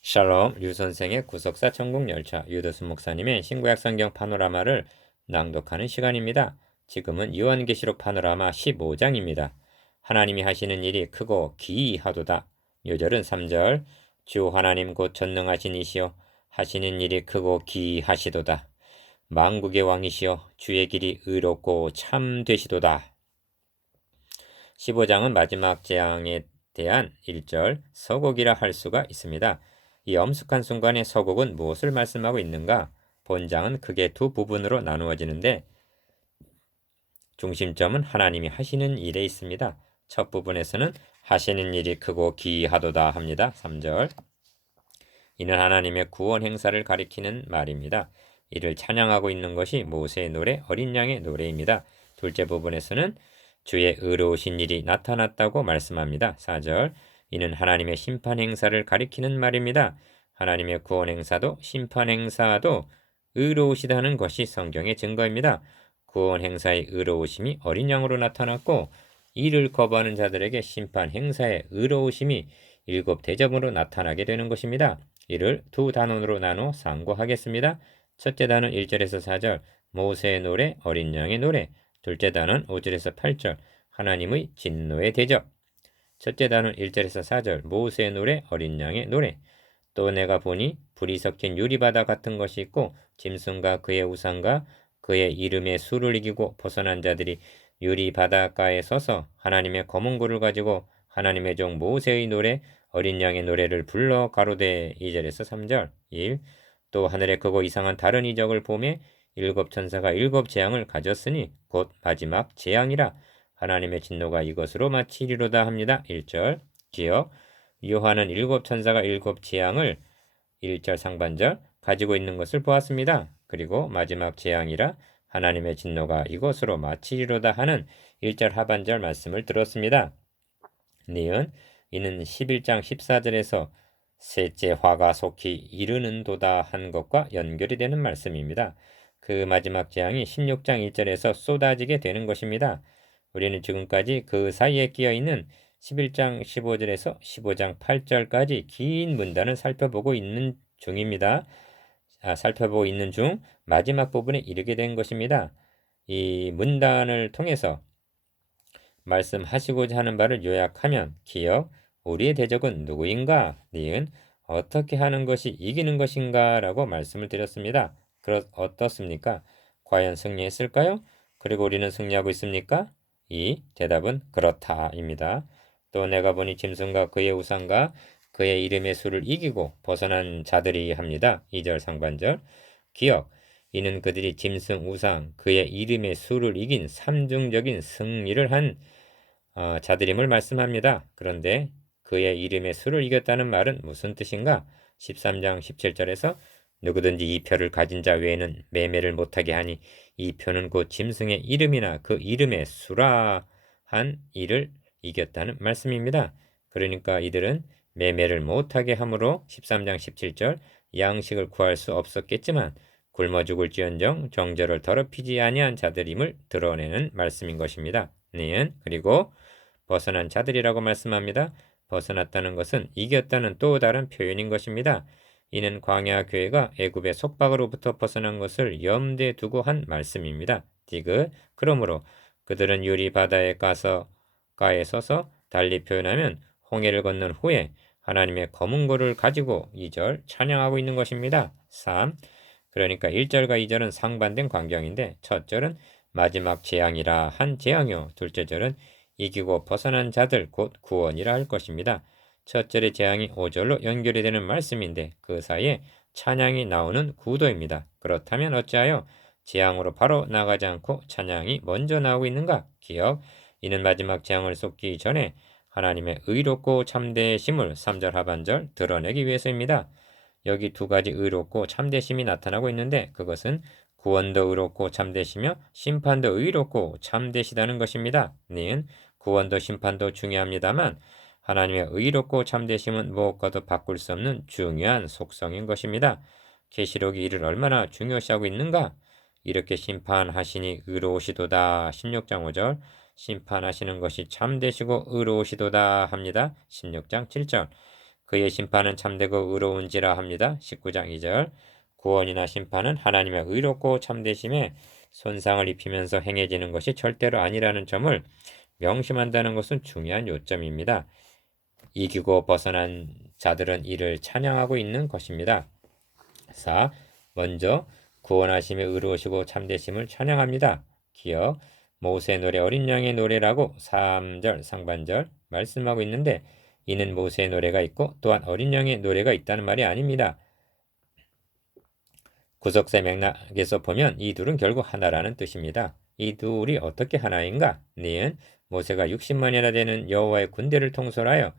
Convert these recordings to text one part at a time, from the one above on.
샬롬 류 선생의 구속사 천국 열차 유도수 목사님의 신구약 성경 파노라마를 낭독하는 시간입니다. 지금은 요한계시록 파노라마 15장입니다. 하나님이 하시는 일이 크고 기이하도다. 요절은 3절 주 하나님 곧 전능하신 이시여 하시는 일이 크고 기이하시도다. 만국의 왕이시여 주의 길이 의롭고 참되시도다. 15장은 마지막 재앙에 대한 1절 서곡이라 할 수가 있습니다. 이 엄숙한 순간의 서곡은 무엇을 말씀하고 있는가? 본장은 크게 두 부분으로 나누어지는데 중심점은 하나님이 하시는 일에 있습니다. 첫 부분에서는 하시는 일이 크고 기이하도다 합니다. 3절 이는 하나님의 구원 행사를 가리키는 말입니다. 이를 찬양하고 있는 것이 모세의 노래 어린 양의 노래입니다. 둘째 부분에서는 주의 의로우신 일이 나타났다고 말씀합니다. 4절 이는 하나님의 심판 행사를 가리키는 말입니다. 하나님의 구원 행사도 심판 행사도 의로우시다는 것이 성경의 증거입니다. 구원 행사의 의로우심이 어린 양으로 나타났고 이를 거부하는 자들에게 심판 행사의 의로우심이 일곱 대접으로 나타나게 되는 것입니다. 이를 두 단원으로 나누어 상고하겠습니다. 첫째 단원 1절에서 4절 모세의 노래 어린 양의 노래 둘째 단원 5절에서 8절 하나님의 진노의 대접 첫째 단원 1절에서 4절 모세의 노래 어린 양의 노래 또 내가 보니 불이 섞인 유리바다 같은 것이 있고 짐승과 그의 우상과 그의 이름의 수를 이기고 벗어난 자들이 유리 바닷가에 서서 하나님의 검은 굴을 가지고 하나님의 종 모세의 노래 어린 양의 노래를 불러 가로되 2절에서 3절 1. 또 하늘에 크고 이상한 다른 이적을 보매 일곱 천사가 일곱 재앙을 가졌으니 곧 마지막 재앙이라 하나님의 진노가 이것으로 마치리로다 합니다. 1절 기억 요한은 일곱 천사가 일곱 재앙을 1절 상반절 가지고 있는 것을 보았습니다. 그리고 마지막 재앙이라 하나님의 진노가 이것으로 마치리로다 하는 1절 하반절 말씀을 들었습니다. 니은 이는 11장 14절에서 셋째 화가 속히 이르는 도다 한 것과 연결이 되는 말씀입니다. 그 마지막 재앙이 16장 1절에서 쏟아지게 되는 것입니다. 우리는 지금까지 그 사이에 끼어 있는 11장 15절에서 15장 8절까지 긴 문단을 살펴보고 있는 중입니다. 아, 살펴보고 있는 중 마지막 부분에 이르게 된 것입니다. 이 문단을 통해서 말씀하시고자 하는 바를 요약하면 기억, 우리의 대적은 누구인가? 니은 어떻게 하는 것이 이기는 것인가? 라고 말씀을 드렸습니다. 그렇 어떻습니까? 과연 승리했을까요? 그리고 우리는 승리하고 있습니까? 이 대답은 그렇다입니다. 또 내가 보니 짐승과 그의 우상과 그의 이름의 수를 이기고 벗어난 자들이 합니다. 2절 상반절 기억 이는 그들이 짐승 우상 그의 이름의 수를 이긴 삼중적인 승리를 한 어, 자들임을 말씀합니다. 그런데 그의 이름의 수를 이겼다는 말은 무슨 뜻인가? 13장 17절에서 누구든지 이 표를 가진 자 외에는 매매를 못하게 하니 이 표는 곧 짐승의 이름이나 그 이름의 수라 한 이를 이겼다는 말씀입니다. 그러니까 이들은 매매를 못하게 함으로 13장 17절 양식을 구할 수 없었겠지만 굶어 죽을지언정 정절을 더럽히지 아니한 자들임을 드러내는 말씀인 것입니다. 네, 그리고 벗어난 자들이라고 말씀합니다. 벗어났다는 것은 이겼다는 또 다른 표현인 것입니다. 이는 광야 교회가 애굽의 속박으로부터 벗어난 것을 염두에 두고 한 말씀입니다. 디귿 그러므로 그들은 유리 바다에 가서 가에 서서 달리 표현하면 홍해를 건넌 후에 하나님의 검은 고를 가지고 2절 찬양하고 있는 것입니다. 3. 그러니까 1절과 2절은 상반된 광경인데 첫 절은 마지막 재앙이라 한 재앙이요. 둘째 절은 이기고 벗어난 자들 곧 구원이라 할 것입니다. 첫 절의 재앙이 5절로 연결이 되는 말씀인데 그 사이에 찬양이 나오는 구도입니다. 그렇다면 어찌하여 재앙으로 바로 나가지 않고 찬양이 먼저 나오고 있는가? 기억. 이는 마지막 재앙을 쏟기 전에 하나님의 의롭고 참되심을 3절 하반절 드러내기 위해서입니다. 여기 두 가지 의롭고 참되심이 나타나고 있는데 그것은 구원도 의롭고 참되시며 심판도 의롭고 참되시다는 것입니다. 는 구원도 심판도 중요합니다만 하나님의 의롭고 참되심은 무엇과도 바꿀 수 없는 중요한 속성인 것입니다. 계시록이 이를 얼마나 중요시하고 있는가? 이렇게 심판하시니 의로우시도다. 16장 5절 심판하시는 것이 참되시고 의로우시도다 합니다. 16장 7절 그의 심판은 참되고 의로운지라 합니다. 19장 2절. 구원이나 심판은 하나님의 의롭고 참되심에 손상을 입히면서 행해지는 것이 절대로 아니라는 점을 명심한다는 것은 중요한 요점입니다. 이기고 벗어난 자들은 이를 찬양하고 있는 것입니다. 4. 먼저 구원하심에 의로우시고 참되심을 찬양합니다. 기억 모세 노래 어린 양의 노래라고 3절 상반절 말씀하고 있는데 이는 모세의 노래가 있고 또한 어린 양의 노래가 있다는 말이 아닙니다. 구속세 맥락에서 보면 이 둘은 결국 하나라는 뜻입니다. 이 둘이 어떻게 하나인가? 니은 모세가 60만이나 되는 여호와의 군대를 통솔하여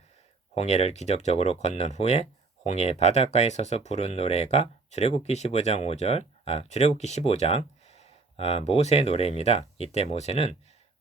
홍해를 기적적으로 건넌 후에 홍해 바닷가에 서서 부른 노래가 출애굽기 15장 5절, 아 출애굽기 15장 아, 모세의 노래입니다. 이때 모세는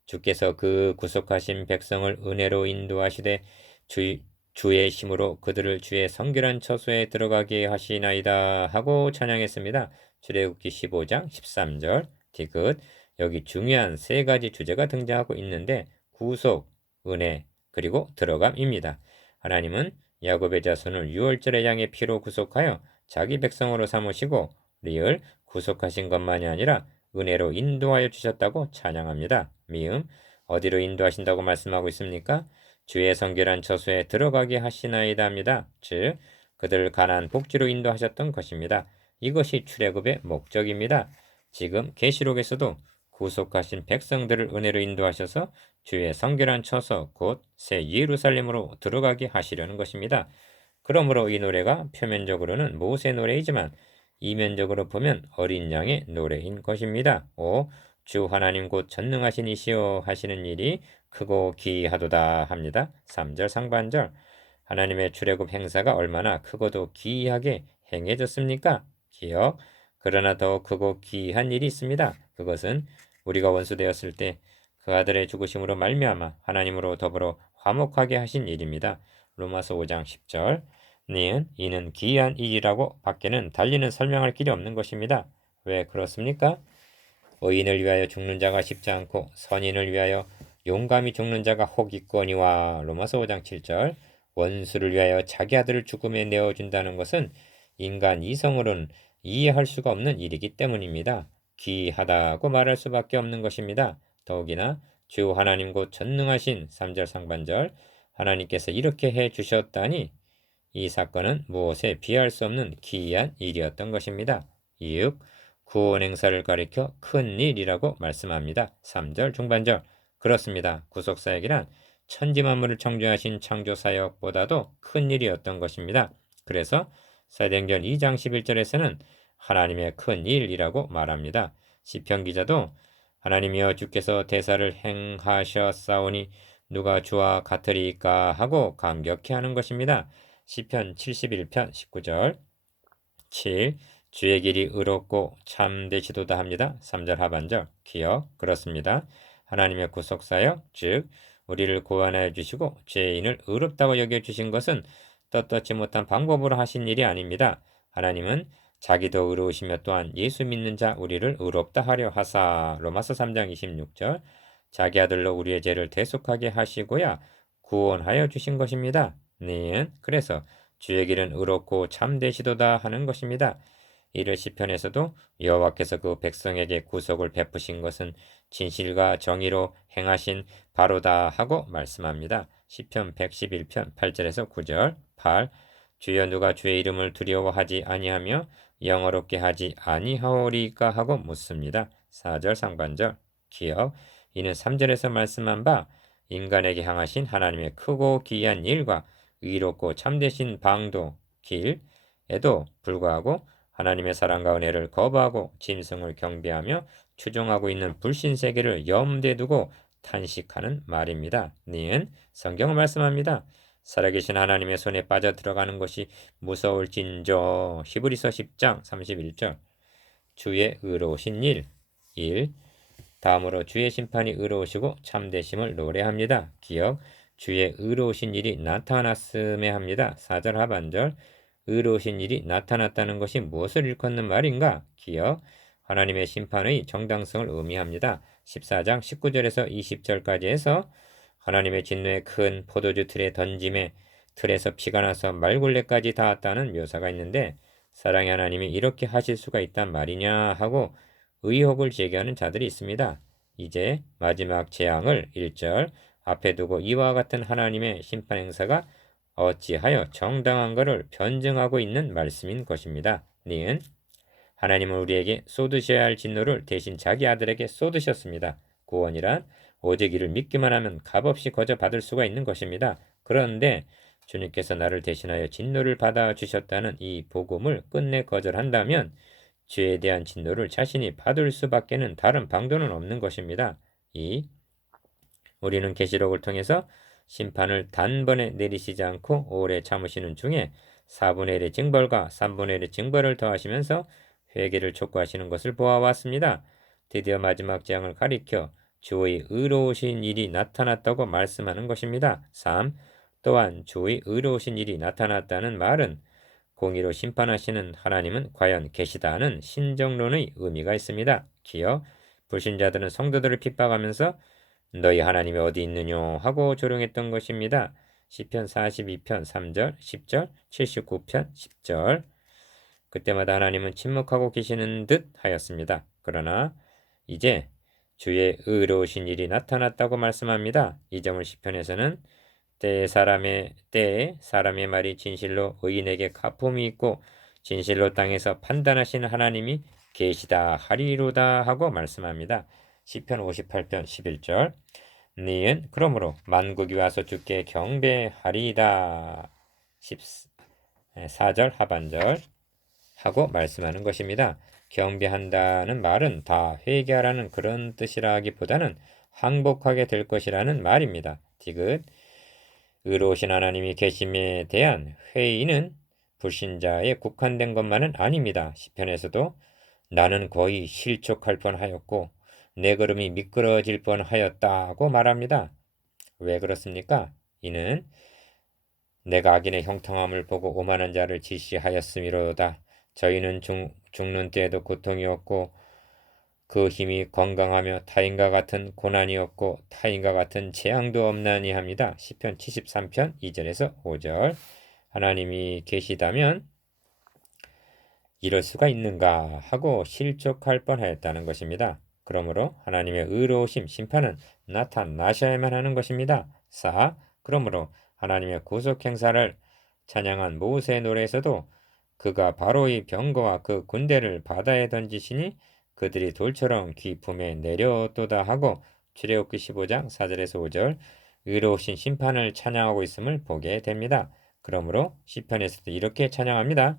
주께서 그 구속하신 백성을 은혜로 인도하시되 주, 주의 힘으로 그들을 주의 성결한 처소에 들어가게 하시나이다 하고 찬양했습니다. 출애굽기 15장 13절 디귿 여기 중요한 세 가지 주제가 등장하고 있는데 구속, 은혜, 그리고 들어감입니다. 하나님은 야곱의 자손을 유월절의 양의 피로 구속하여 자기 백성으로 삼으시고 리을 구속하신 것만이 아니라 은혜로 인도하여 주셨다고 찬양합니다. 미음 어디로 인도하신다고 말씀하고 있습니까? 주의 성결한 처소에 들어가게 하시나이다 합니다. 즉 그들을 가난 복지로 인도하셨던 것입니다. 이것이 출애굽의 목적입니다. 지금 계시록에서도 구속하신 백성들을 은혜로 인도하셔서 주의 성결한 처소 곧새 예루살렘으로 들어가게 하시려는 것입니다. 그러므로 이 노래가 표면적으로는 모세 노래이지만 이면적으로 보면 어린 양의 노래인 것입니다. 5. 주 하나님 곧 전능하신 이시여 하시는 일이 크고 기이하도다 합니다. 3절 상반절 하나님의 출애굽 행사가 얼마나 크고도 기이하게 행해졌습니까? 기억 그러나 더 크고 기이한 일이 있습니다. 그것은 우리가 원수되었을 때 그 아들의 죽으심으로 말미암아 하나님으로 더불어 화목하게 하신 일입니다. 로마서 5장 10절 니은 이는 기이한 일이라고 밖에는 달리는 설명할 길이 없는 것입니다. 왜 그렇습니까? 의인을 위하여 죽는 자가 쉽지 않고 선인을 위하여 용감히 죽는 자가 혹 있거니와 로마서 5장 7절 원수를 위하여 자기 아들을 죽음에 내어준다는 것은 인간 이성으로는 이해할 수가 없는 일이기 때문입니다. 기하다고 말할 수밖에 없는 것입니다. 더욱이나 주 하나님 곧 전능하신 3절 상반절 하나님께서 이렇게 해 주셨다니 이 사건은 무엇에 비할 수 없는 기이한 일이었던 것입니다. 이윽 구원 행사를 가리켜 큰 일이라고 말씀합니다. 3절 중반절 그렇습니다. 구속사역이란 천지 만물을 창조하신 창조사역보다도 큰 일이었던 것입니다. 그래서 사도행전 2장 11절에서는 하나님의 큰 일이라고 말합니다. 시편 기자도 하나님이여 주께서 대사를 행하셨사오니 누가 주와 같으리까 하고 감격해 하는 것입니다. 시편 71편 19절 7. 주의 길이 의롭고 참되시도다 합니다. 3절 하반절 기억 그렇습니다. 하나님의 구속사역 즉 우리를 고안하여 주시고 죄인을 의롭다고 여겨 주신 것은 떳떳지 못한 방법으로 하신 일이 아닙니다. 하나님은 자기도 의로우시며 또한 예수 믿는 자 우리를 의롭다 하려 하사 로마서 3장 26절 자기 아들로 우리의 죄를 대속하게 하시고야 구원하여 주신 것입니다. 네, 그래서 주의 길은 의롭고 참되시도다 하는 것입니다. 이를 시편에서도 여호와께서 그 백성에게 구속을 베푸신 것은 진실과 정의로 행하신 바로다 하고 말씀합니다. 시편 111편 8절에서 9절 8 주여 누가 주의 이름을 두려워하지 아니하며 영어롭게 하지 아니하오리까 하고 묻습니다. 4절 상반절 기억 이는 3절에서 말씀한 바 인간에게 향하신 하나님의 크고 기이한 일과 의롭고 참되신 방도 길에도 불구하고 하나님의 사랑과 은혜를 거부하고 짐승을 경배하며 추종하고 있는 불신 세계를 염두에 두고 탄식하는 말입니다. 니은 성경을 말씀합니다. 살아계신 하나님의 손에 빠져 들어가는 것이 무서울진저 히브리서 10장 31절 주의 의로우신 일 1. 다음으로 주의 심판이 의로우시고 참되심을 노래합니다. 기억 주의 의로우신 일이 나타났음에 합니다. 4절 하반절 의로우신 일이 나타났다는 것이 무엇을 일컫는 말인가? 기억 하나님의 심판의 정당성을 의미합니다. 14장 19절에서 20절까지 해서 하나님의 진노의 큰 포도주 틀에 던짐에 틀에서 피가 나서 말굴레까지 닿았다는 묘사가 있는데 사랑의 하나님이 이렇게 하실 수가 있단 말이냐 하고 의혹을 제기하는 자들이 있습니다. 이제 마지막 재앙을 1절 앞에 두고 이와 같은 하나님의 심판 행사가 어찌하여 정당한 것을 변증하고 있는 말씀인 것입니다. 니은 하나님은 우리에게 쏟으셔야 할 진노를 대신 자기 아들에게 쏟으셨습니다. 구원이란 오직 이를 믿기만 하면 값없이 거저 받을 수가 있는 것입니다. 그런데 주님께서 나를 대신하여 진노를 받아 주셨다는 이 복음을 끝내 거절한다면 죄에 대한 진노를 자신이 받을 수밖에는 다른 방도는 없는 것입니다. 이 우리는 계시록을 통해서 심판을 단번에 내리시지 않고 오래 참으시는 중에 4분의 1의 징벌과 3분의 1의 징벌을 더하시면서 회개를 촉구하시는 것을 보아왔습니다. 드디어 마지막 재앙을 가리켜 주의 의로우신 일이 나타났다고 말씀하는 것입니다. 3. 또한 주의 의로우신 일이 나타났다는 말은 공의로 심판하시는 하나님은 과연 계시다는 신정론의 의미가 있습니다. 기어 불신자들은 성도들을 핍박하면서 너희 하나님이 어디 있느냐 하고 조롱했던 것입니다. 시편 42편 3절, 10절, 79편 10절. 그때마다 하나님은 침묵하고 계시는 듯 하였습니다. 그러나 이제 주의 의로우신 일이 나타났다고 말씀합니다. 이 점을 시편에서는 때에 사람의 때에 사람의 말이 진실로 의인에게 가품이 있고 진실로 땅에서 판단하시는 하나님이 계시다 하리로다 하고 말씀합니다. 시편 58편 11절 니은 그러므로 만국이 와서 주께 경배하리이다 14절 하반절 하고 말씀하는 것입니다. 경배한다는 말은 다 회개하라는 그런 뜻이라기보다는 항복하게 될 것이라는 말입니다. 디귿 의로우신 하나님이 계심에 대한 회의는 불신자에 국한된 것만은 아닙니다. 시편에서도 나는 거의 실족할 뻔하였고 내 걸음이 미끄러질 뻔하였다고 말합니다. 왜 그렇습니까? 이는 내가 악인의 형통함을 보고 오만한 자를 지시하였음이로다. 저희는 죽, 죽는 때에도 고통이었고 그 힘이 건강하며 타인과 같은 고난이 없고 타인과 같은 재앙도 없나니 합니다. 시편 73편 2절에서 5절 하나님이 계시다면 이럴 수가 있는가 하고 실족할 뻔하였다는 것입니다. 그러므로 하나님의 의로우심 심판은 나타나셔야만 하는 것입니다. 4. 그러므로 하나님의 구속 행사를 찬양한 모세의 노래에서도 그가 바로 이 병거와 그 군대를 바다에 던지시니 그들이 돌처럼 기품에 내려도다 하고 출애굽기 15장 4절에서 5절 의로우신 심판을 찬양하고 있음을 보게 됩니다. 그러므로 시편에서도 이렇게 찬양합니다.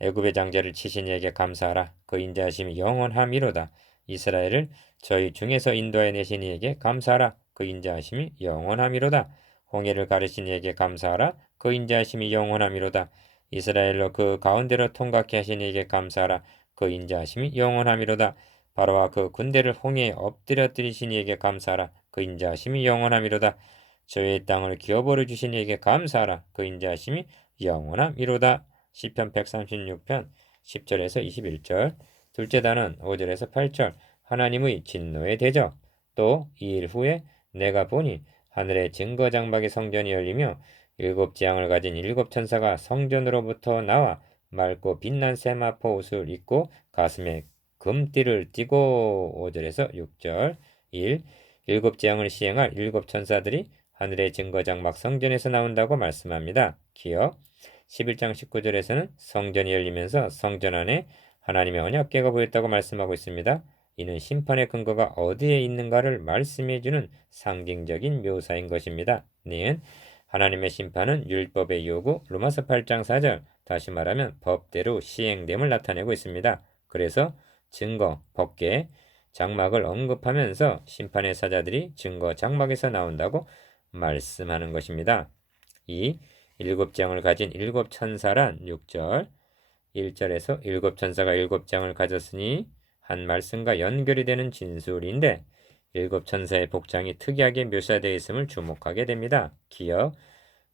애굽의 장자를 치신 이에게 감사하라. 그 인자하심이 영원함이로다. 이스라엘을 저희 중에서 인도해 내신 이에게 감사하라. 그 인자하심이 영원함이로다. 홍해를 가르신 이에게 감사하라. 그 인자하심이 영원함이로다. 이스라엘로 그 가운데로 통각해 하신 이에게 감사하라. 그 인자하심이 영원함이로다. 바로와 그 군대를 홍해에 엎드려뜨리신 이에게 감사하라. 그 인자하심이 영원함이로다. 저의 땅을 기업으로 주신 이에게 감사하라. 그 인자하심이 영원함이로다. 시편 136편 10절에서 21절. 둘째 단은 5절에서 8절. 하나님의 진노의 대적. 또 이 일 후에 내가 보니 하늘의 증거 장막의 성전이 열리며 일곱 지향을 가진 일곱 천사가 성전으로부터 나와 맑고 빛난 세마포 옷을 입고 가슴에 금띠를 띠고 5절에서 6절 1. 일곱 재앙을 시행할 일곱 천사들이 하늘의 증거장 막 성전에서 나온다고 말씀합니다. 기억 11장 19절에서는 성전이 열리면서 성전 안에 하나님의 언약궤가 보였다고 말씀하고 있습니다. 이는 심판의 근거가 어디에 있는가를 말씀해주는 상징적인 묘사인 것입니다. 니은 하나님의 심판은 율법의 요구 로마서 8장 4절 다시 말하면 법대로 시행됨을 나타내고 있습니다. 그래서 증거, 법계, 장막을 언급하면서 심판의 사자들이 증거 장막에서 나온다고 말씀하는 것입니다. 이 일곱 장을 가진 일곱 천사란 6절 1절에서 일곱 천사가 일곱 장을 가졌으니 한 말씀과 연결이 되는 진술인데 일곱 천사의 복장이 특이하게 묘사되어 있음을 주목하게 됩니다. 기억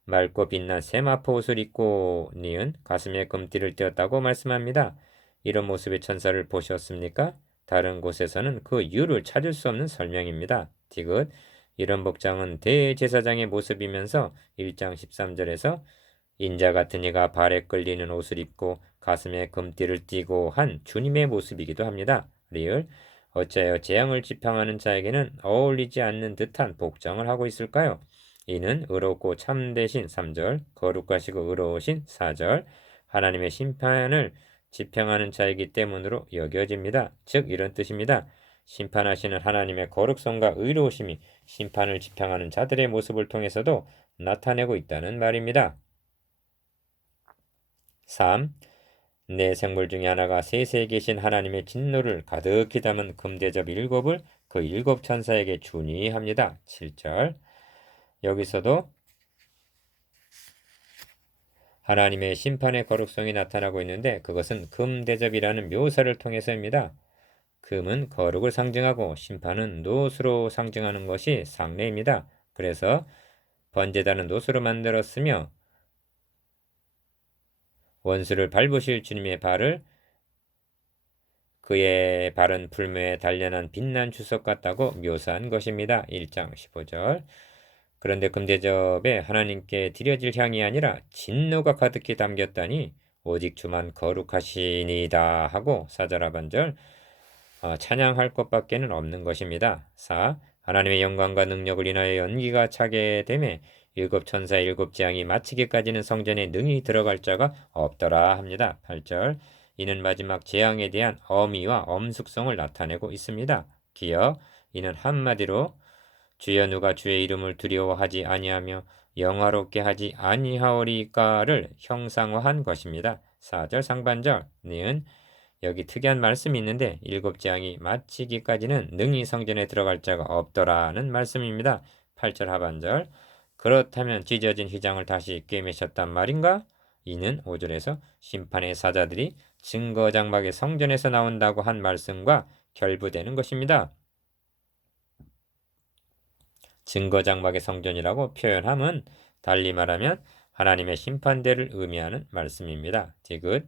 맑고 빛난 세마포 옷을 입고 니은 가슴에 금띠를 띄었다고 말씀합니다. 이런 모습의 천사를 보셨습니까? 다른 곳에서는 그 이유를 찾을 수 없는 설명입니다. 디귿 이런 복장은 대제사장의 모습이면서 1장 13절에서 인자 같은 이가 발에 끌리는 옷을 입고 가슴에 금띠를 띠고 한 주님의 모습이기도 합니다. 리을 어찌하여 재앙을 지팡하는 자에게는 어울리지 않는 듯한 복장을 하고 있을까요? 이는 의롭고 참되신 3절, 거룩하시고 의로우신 4절, 하나님의 심판을 지평하는 자이기 때문으로 여겨집니다. 즉 이런 뜻입니다. 심판하시는 하나님의 거룩성과 의로우심이 심판을 지평하는 자들의 모습을 통해서도 나타내고 있다는 말입니다. 3. 내 생물 중에 하나가 세세에 계신 하나님의 진노를 가득히 담은 금대접 일곱을 그 일곱 천사에게 주니 합니다. 7절 여기서도 하나님의 심판의 거룩성이 나타나고 있는데 그것은 금대접이라는 묘사를 통해서입니다. 금은 거룩을 상징하고 심판은 노수로 상징하는 것이 상례입니다. 그래서 번제단은 노수로 만들었으며 원수를 밟으실 주님의 발을 그의 발은 불매에 단련한 빛난 주석 같다고 묘사한 것입니다. 1장 15절 그런데 금대접에 하나님께 드려질 향이 아니라 진노가 가득히 담겼다니 오직 주만 거룩하시니다 하고 사절하 반절 어, 찬양할 것밖에는 없는 것입니다. 4. 하나님의 영광과 능력을 인하여 연기가 차게 되매 일곱 천사 일곱 재앙이 마치기까지는 성전에 능히 들어갈 자가 없더라 합니다. 8절 이는 마지막 재앙에 대한 어미와 엄숙성을 나타내고 있습니다. 기어 이는 한마디로 주여 누가 주의 이름을 두려워하지 아니하며 영화롭게 하지 아니하오리까를 형상화한 것입니다. 4절 상반절 니은 여기 특이한 말씀이 있는데 일곱 재앙이 마치기까지는 능히 성전에 들어갈 자가 없더라는 말씀입니다. 8절 하반절 그렇다면 찢어진 휘장을 다시 꿰매셨단 말인가? 이는 5절에서 심판의 사자들이 증거 장막의 성전에서 나온다고 한 말씀과 결부되는 것입니다. 증거 장막의 성전이라고 표현함은 달리 말하면 하나님의 심판대를 의미하는 말씀입니다. 디귿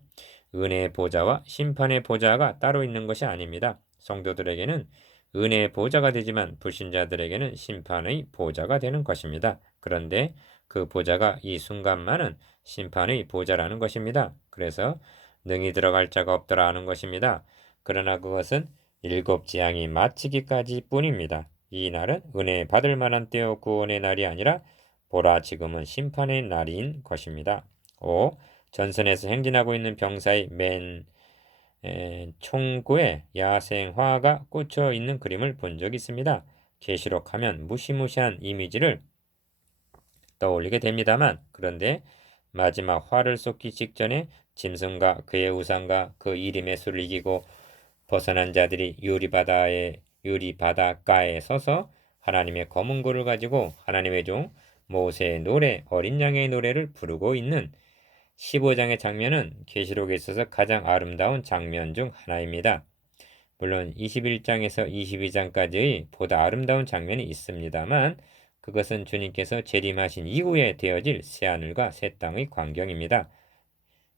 은혜의 보좌와 심판의 보좌가 따로 있는 것이 아닙니다. 성도들에게는 은혜의 보좌가 되지만 불신자들에게는 심판의 보좌가 되는 것입니다. 그런데 그 보좌가 이 순간만은 심판의 보좌라는 것입니다. 그래서 능히 들어갈 자가 없더라 하는 것입니다. 그러나 그것은 일곱 재앙이 마치기까지 뿐입니다. 이 날은 은혜 받을 만한 때요 구원의 날이 아니라 보라 지금은 심판의 날인 것입니다. 5. 전선에서 행진하고 있는 병사의 맨 에, 총구에 야생화가 꽂혀 있는 그림을 본 적이 있습니다. 계시록 하면 무시무시한 이미지를 떠올리게 됩니다만 그런데 마지막 화를 쏟기 직전에 짐승과 그의 우상과 그 이름의 수를 이기고 벗어난 자들이 유리바다에 유리 바닷가에 서서 하나님의 검은 고를 가지고 하나님의 종 모세의 노래 어린 양의 노래를 부르고 있는 15장의 장면은 계시록에 있어서 가장 아름다운 장면 중 하나입니다. 물론 21장에서 22장까지의 보다 아름다운 장면이 있습니다만 그것은 주님께서 재림하신 이후에 되어질 새하늘과 새 땅의 광경입니다.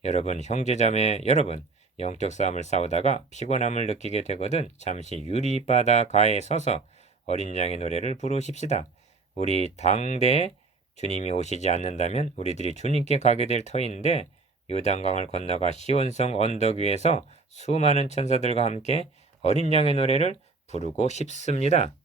여러분 형제자매 여러분 영적 싸움을 싸우다가 피곤함을 느끼게 되거든 잠시 유리바다 가에 서서 어린 양의 노래를 부르십시다. 우리 당대에 주님이 오시지 않는다면 우리들이 주님께 가게 될 터인데 요단강을 건너가 시온성 언덕 위에서 수많은 천사들과 함께 어린 양의 노래를 부르고 싶습니다.